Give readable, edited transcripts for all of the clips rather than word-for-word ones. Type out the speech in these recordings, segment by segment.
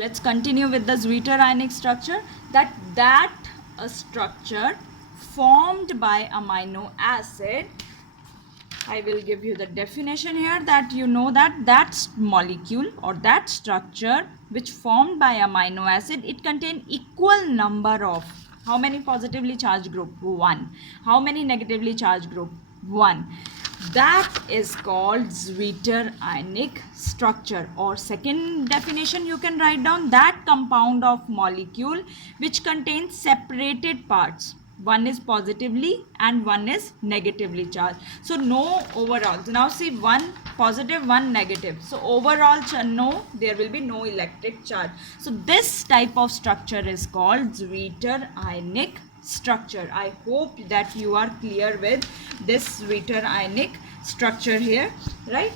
let's continue with the Zwitter ionic structure. That structure formed by amino acid. I will give you the definition here, that you know that molecule or that structure which formed by amino acid, it contain equal number of how many positively charged group? 1. How many negatively charged group? 1. That is called Zwitter ionic structure. Or second definition you can write down, that compound of molecule which contains separated parts. One is positively and one is negatively charged. So no overall. Now see, one positive, one negative. So overall no, there will be no electric charge. So this type of structure is called Zwitter ionic structure. I hope that you are clear with this Zwitter ionic structure here, right?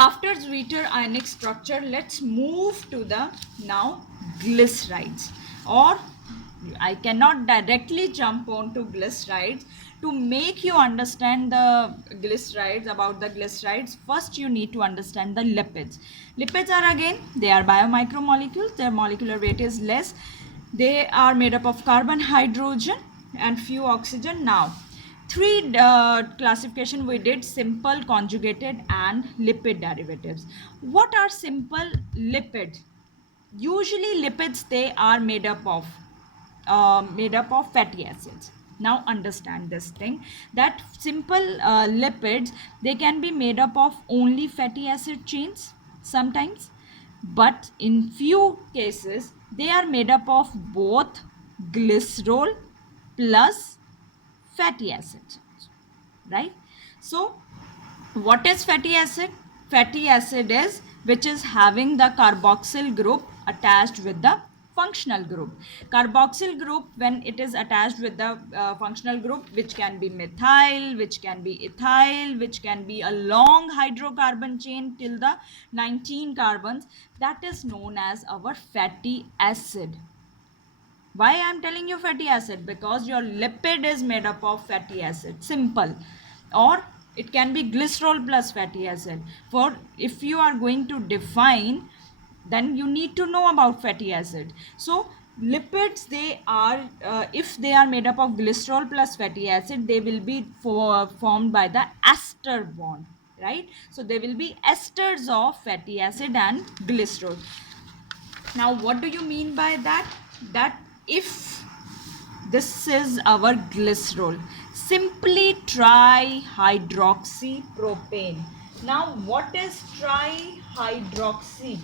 After Zwitter ionic structure, let's move to the now glycerides. Or I cannot directly jump on to glycerides. To make you understand the glycerides, about the glycerides, first you need to understand the lipids. Lipids are, again, they are biomicromolecules. Their molecular weight is less. They are made up of carbon, hydrogen and few oxygen. Now, three classification we did: simple, conjugated and lipid derivatives. What are simple lipids? Usually lipids, they are made up of fatty acids. Now understand this thing, that simple lipids, they can be made up of only fatty acid chains sometimes, but in few cases they are made up of both glycerol plus fatty acids, right? So what is fatty acid? Fatty acid is which is having the carboxyl group attached with the functional group. Carboxyl group, when it is attached with the functional group, which can be methyl, which can be ethyl, which can be a long hydrocarbon chain till the 19 carbons, that is known as our fatty acid. Why I am telling you fatty acid? Because your lipid is made up of fatty acid, simple. Or it can be glycerol plus fatty acid. For if you are going to define, then you need to know about fatty acid. So lipids, they are if they are made up of glycerol plus fatty acid, they will be formed by the ester bond, right? So they will be esters of fatty acid and glycerol. Now what do you mean by that? That if this is our glycerol, simply trihydroxypropane. Now what is trihydroxy?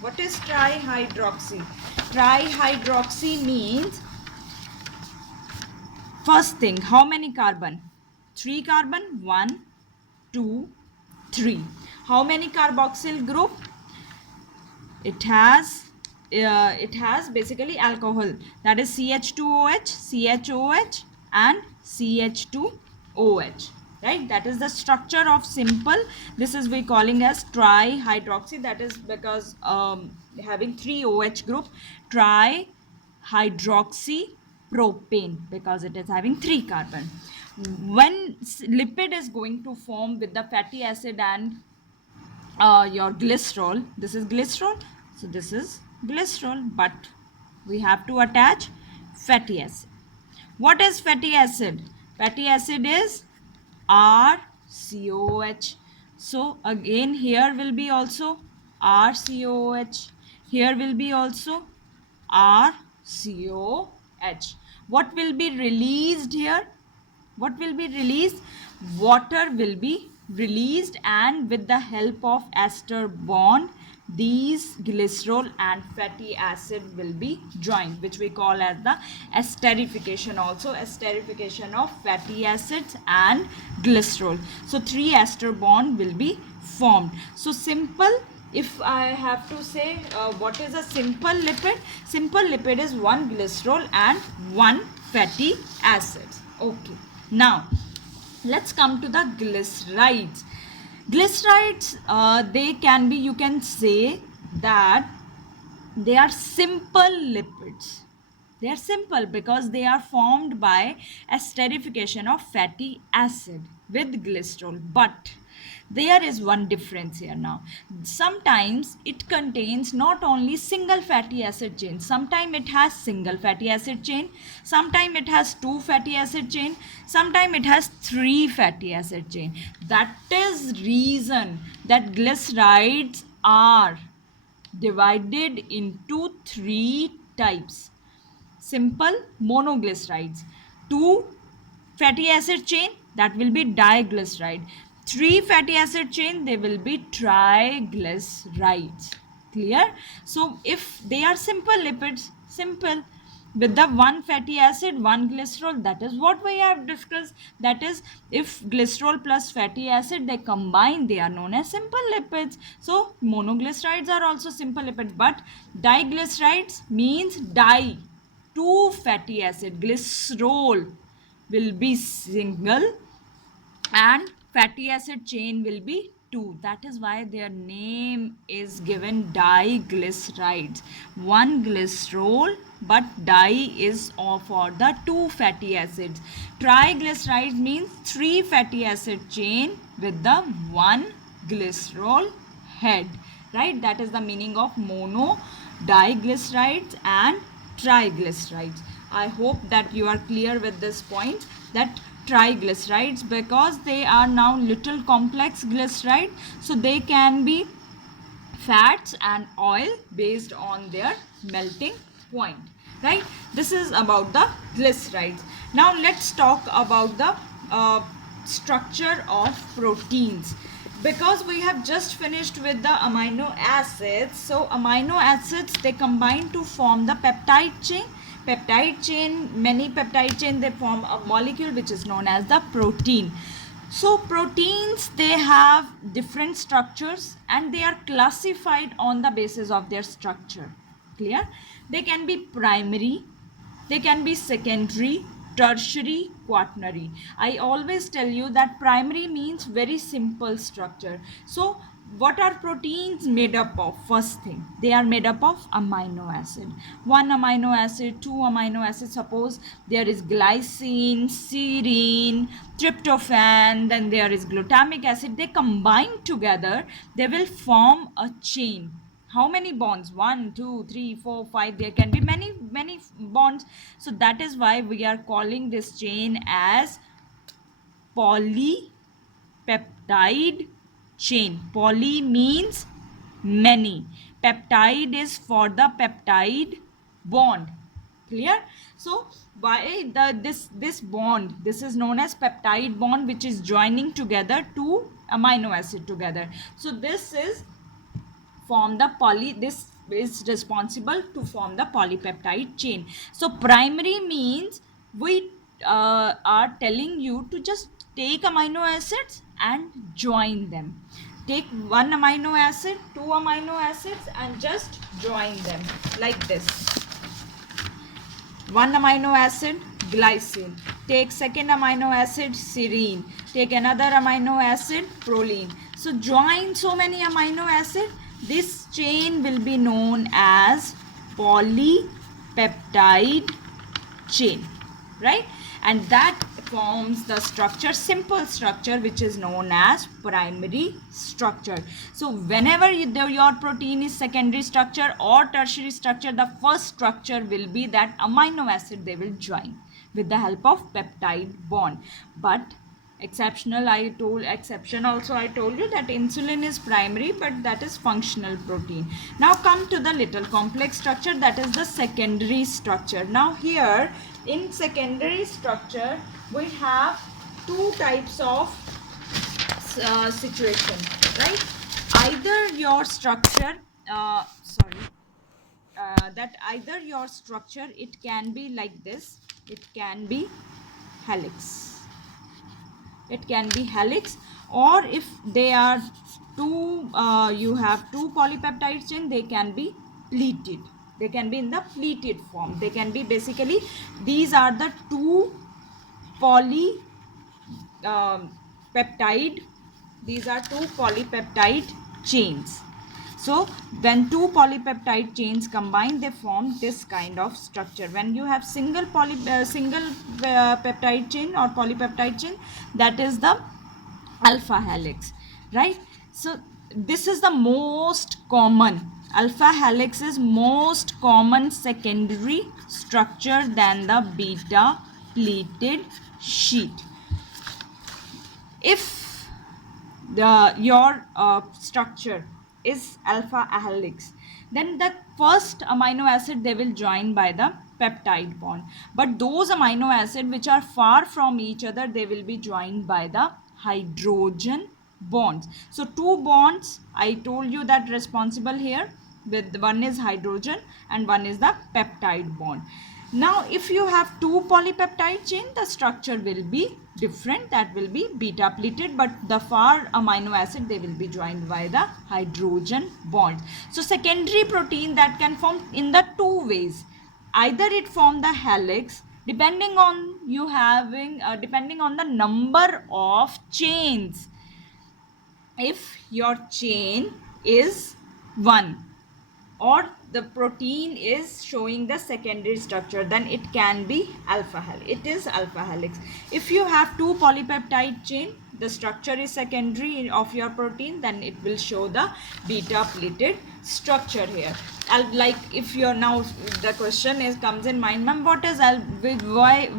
What is trihydroxy? Trihydroxy means, first thing, how many carbon? 3 carbon, 1, 2, 3. How many carboxyl group? It has basically alcohol, that is CH2OH, CHOH and CH2OH, right? That is the structure of simple. This is we calling as trihydroxy. That is because having 3 OH group, trihydroxypropane, because it is having 3 carbon. When lipid is going to form with the fatty acid and your glycerol, this is glycerol, so this is glycerol, but we have to attach fatty acid. What is fatty acid? Fatty acid is RCOH. So again here will be also RCOH, here will be also RCOH. What will be released here? What will be released? Water will be released, and with the help of ester bond, these glycerol and fatty acid will be joined, which we call as the esterification, also esterification of fatty acids and glycerol. So 3 ester bond will be formed. So simple, if I have to say what is a simple lipid? Simple lipid is 1 glycerol and 1 fatty acid. Okay. Now let's come to the glycerides. Glycerides, they can be, you can say that they are simple lipids. They are simple because they are formed by esterification of fatty acid with glycerol, but There is one difference here now. Sometimes it contains not only single fatty acid chain, sometimes it has single fatty acid chain, sometimes it has two fatty acid chain, sometimes it has three fatty acid chain. That is reason that glycerides are divided into three types. Simple monoglycerides, two fatty acid chain, that will be diglyceride, three fatty acid chain, they will be triglycerides. Clear? So if they are simple lipids, simple, with the one fatty acid, one glycerol, that is what we have discussed. That is, if glycerol plus fatty acid, they combine, they are known as simple lipids. So monoglycerides are also simple lipids, but diglycerides means di, two fatty acid, glycerol will be single and fatty acid chain will be two. That is why their name is given diglycerides. One glycerol, but di is for the two fatty acids. Triglycerides means three fatty acid chain with the one glycerol head. Right? That is the meaning of mono, diglycerides and triglycerides. I hope that you are clear with this point, that triglycerides, because they are now little complex glyceride, so they can be fats and oil based on their melting point. Right? This is about the glycerides. Now let's talk about the structure of proteins, because we have just finished with the amino acids. So amino acids, they combine to form the peptide chain. Peptide chain, many peptide chain, they form a molecule which is known as the protein. So proteins, they have different structures and they are classified on the basis of their structure. Clear? They can be primary, they can be secondary, tertiary, quaternary. I always tell you that primary means very simple structure. So what are proteins made up of? First thing, they are made up of amino acid. One amino acid, two amino acids. Suppose there is glycine, serine, tryptophan, then there is glutamic acid. They combine together, they will form a chain. How many bonds? 1, 2, 3, 4, 5. There can be many bonds. So that is why we are calling this chain as polypeptide chain. Poly means many, peptide is for the peptide bond. Clear? So why this bond, this is known as peptide bond, which is joining together two amino acid together. So this is form the this is responsible to form the polypeptide chain. So primary means we are telling you to just take amino acids and join them. Take one amino acid, two amino acids, and just join them like this. One amino acid, glycine. Take second amino acid, serine. Take another amino acid, proline. So join so many amino acids. This chain will be known as polypeptide chain, right? And that forms the structure, simple structure, which is known as primary structure. So whenever your protein is secondary structure or tertiary structure, the first structure will be that amino acid they will join with the help of peptide bond. But exception also I told you that insulin is primary, but that is functional protein. Now come to the little complex structure, that is the secondary structure. Now here in secondary structure we have two types of situation, right? Either your structure either your structure, it can be like this, it can be helix. It can be helix, or if they are two, you have two polypeptide chain, they can be pleated. They can be in the pleated form. They can be basically, these are the two polypeptide. These are two polypeptide chains. So when two polypeptide chains combine, they form this kind of structure. When you have single peptide chain or polypeptide chain, that is the alpha helix. right? So this is the most common, alpha helix is most common secondary structure than the beta pleated sheet. If your structure is alpha helix, then the first amino acid they will join by the peptide bond, but those amino acid which are far from each other, they will be joined by the hydrogen bonds. So two bonds I told you that responsible here, with one is hydrogen and one is the peptide bond. Now if you have two polypeptide chain, the structure will be different, that will be beta pleated, but the far amino acid they will be joined by the hydrogen bond. So secondary protein that can form in the two ways, either it form the helix, depending on you having depending on the number of chains. If your chain is 1 or the protein is showing the secondary structure, then it can be alpha helix, it is alpha helix. If you have two polypeptide chain, the structure is secondary of your protein, then it will show the beta pleated structure here. Like if you're now, the question is comes in mind, ma'am, what is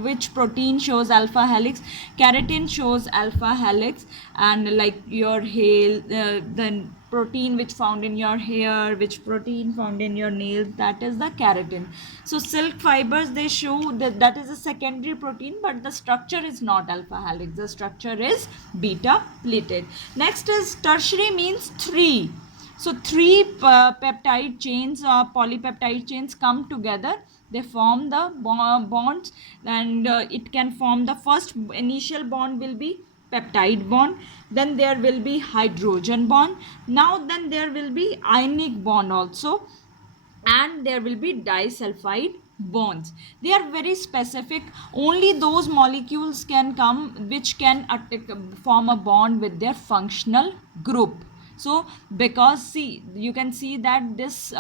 which protein shows alpha helix? Keratin shows alpha helix, and like your hair, then protein which found in your hair, which protein found in your nails, that is the keratin. So silk fibers, they show that is a secondary protein, but the structure is not alpha helix, the structure is beta pleated. Next is tertiary, means 3. So three peptide chains or polypeptide chains come together, they form the bonds, and it can form the first initial bond will be peptide bond, then there will be hydrogen bond, now then there will be ionic bond also, and there will be disulfide bonds. They are very specific, only those molecules can come which can form a bond with their functional group. So because see, you can see that this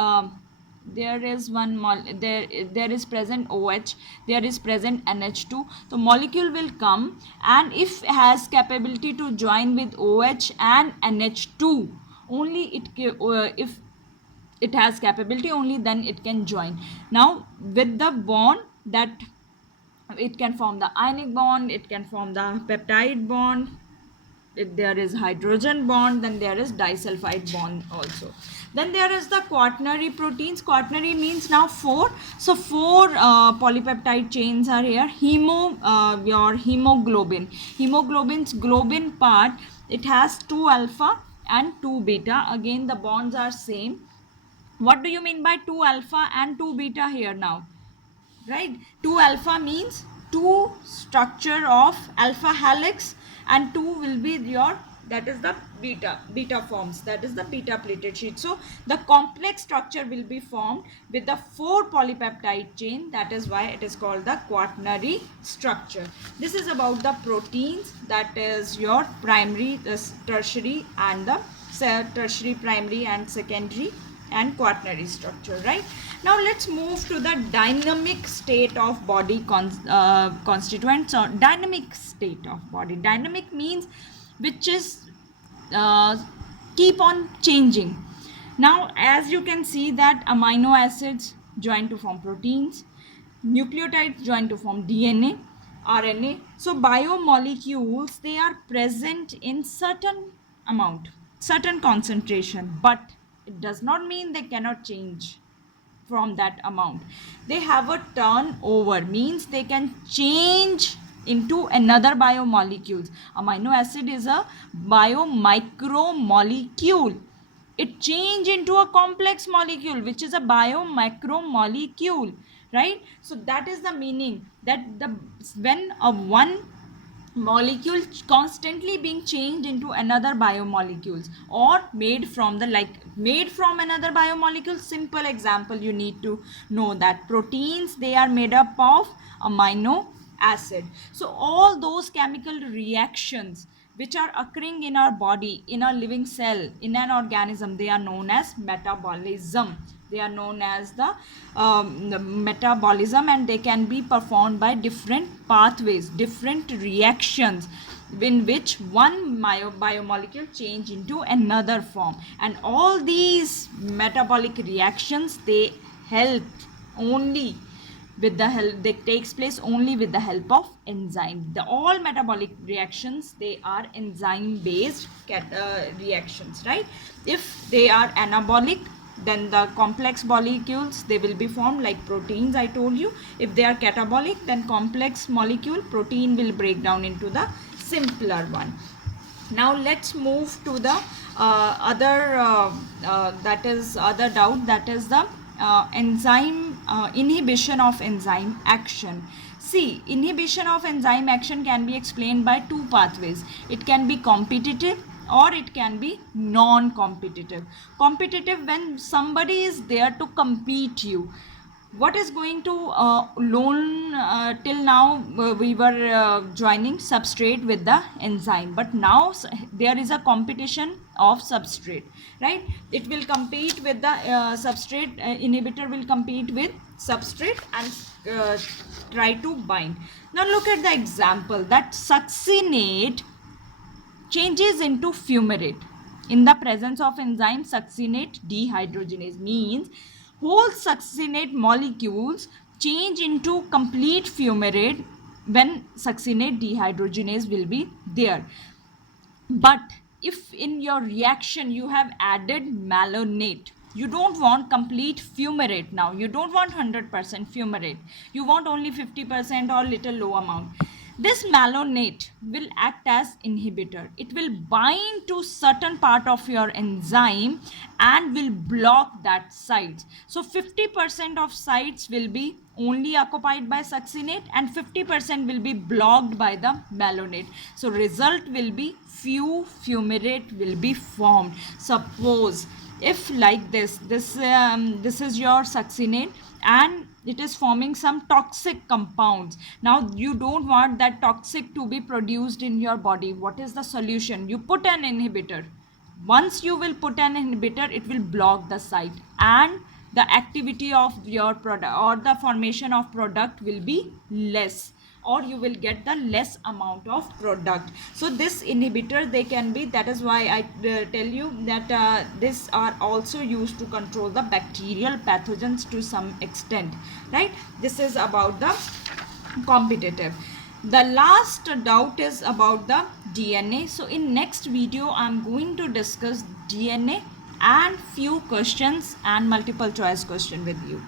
there is one there is present OH, there is present NH2, the molecule will come, and if it has capability to join with OH and NH2, only it if it has capability, only then it can join. Now with the bond, that it can form the ionic bond, it can form the peptide bond, if there is hydrogen bond, then there is disulfide bond also. Then there is the quaternary proteins. Quaternary means now 4. So 4 polypeptide chains are here. Your hemoglobin, hemoglobin's globin part, it has 2 alpha and 2 beta, again the bonds are same. What do you mean by 2 alpha and 2 beta here now? Right, 2 alpha means 2 structure of alpha helix, and 2 will be your, that is the beta forms, that is the beta pleated sheet. So the complex structure will be formed with the 4 polypeptide chain, that is why it is called the quaternary structure. This is about the proteins, that is your primary, tertiary, and the tertiary, primary and secondary and quaternary structure. Right, now let's move to the dynamic state of body constituents, or dynamic state of body. Dynamic means which is keep on changing. Now as you can see that amino acids join to form proteins, nucleotides join to form DNA, RNA. So biomolecules, they are present in certain amount, certain concentration, but it does not mean they cannot change from that amount. They have a turnover, means they can change into another biomolecules. Amino acid is a biomicromolecule. It change into a complex molecule, which is a biomicromolecule, right? So that is the meaning, that when a one molecule constantly being changed into another biomolecules, or made from another biomolecule. Simple example, you need to know that proteins, they are made up of amino acid. So all those chemical reactions which are occurring in our body, in a living cell, in an organism, they are known as metabolism. They are known as the metabolism, and they can be performed by different pathways, different reactions. in which one biomolecule change into another form, and all these metabolic reactions, they help only with the help, they takes place only with the help of enzyme. The all metabolic reactions, they are enzyme based reactions, right? If they are anabolic, then the complex molecules, they will be formed like proteins, I told you. If they are catabolic, then complex molecule protein will break down into the simpler one. Now let's move to the other other doubt, that is the enzyme inhibition of enzyme action. See, inhibition of enzyme action can be explained by two pathways. It can be competitive or it can be non-competitive. Competitive, when somebody is there to compete you. What is going to till now we were joining substrate with the enzyme, but now there is a competition of substrate, right? It will compete with the substrate, inhibitor will compete with substrate and try to bind. Now look at the example, that succinate changes into fumarate in the presence of enzyme succinate dehydrogenase. Means whole succinate molecules change into complete fumarate when succinate dehydrogenase will be there. But if in your reaction you have added malonate, you don't want complete fumarate now, you don't want 100% fumarate, you want only 50% or little low amount. This malonate will act as inhibitor. It will bind to certain part of your enzyme and will block that sites. So 50% of sites will be only occupied by succinate and 50% will be blocked by the malonate. So result will be few fumarate will be formed. Suppose if like this is your succinate and it is forming some toxic compounds. Now you don't want that toxic to be produced in your body. What is the solution? You put an inhibitor. Once you will put an inhibitor, it will block the site and the activity of your product or the formation of product will be less, or you will get the less amount of product. So this inhibitor, they can be, that is why I tell you that this are also used to control the bacterial pathogens to some extent, right? This is about the competitive. The last doubt is about the DNA. So in next video I am going to discuss DNA and few questions and multiple choice question with you.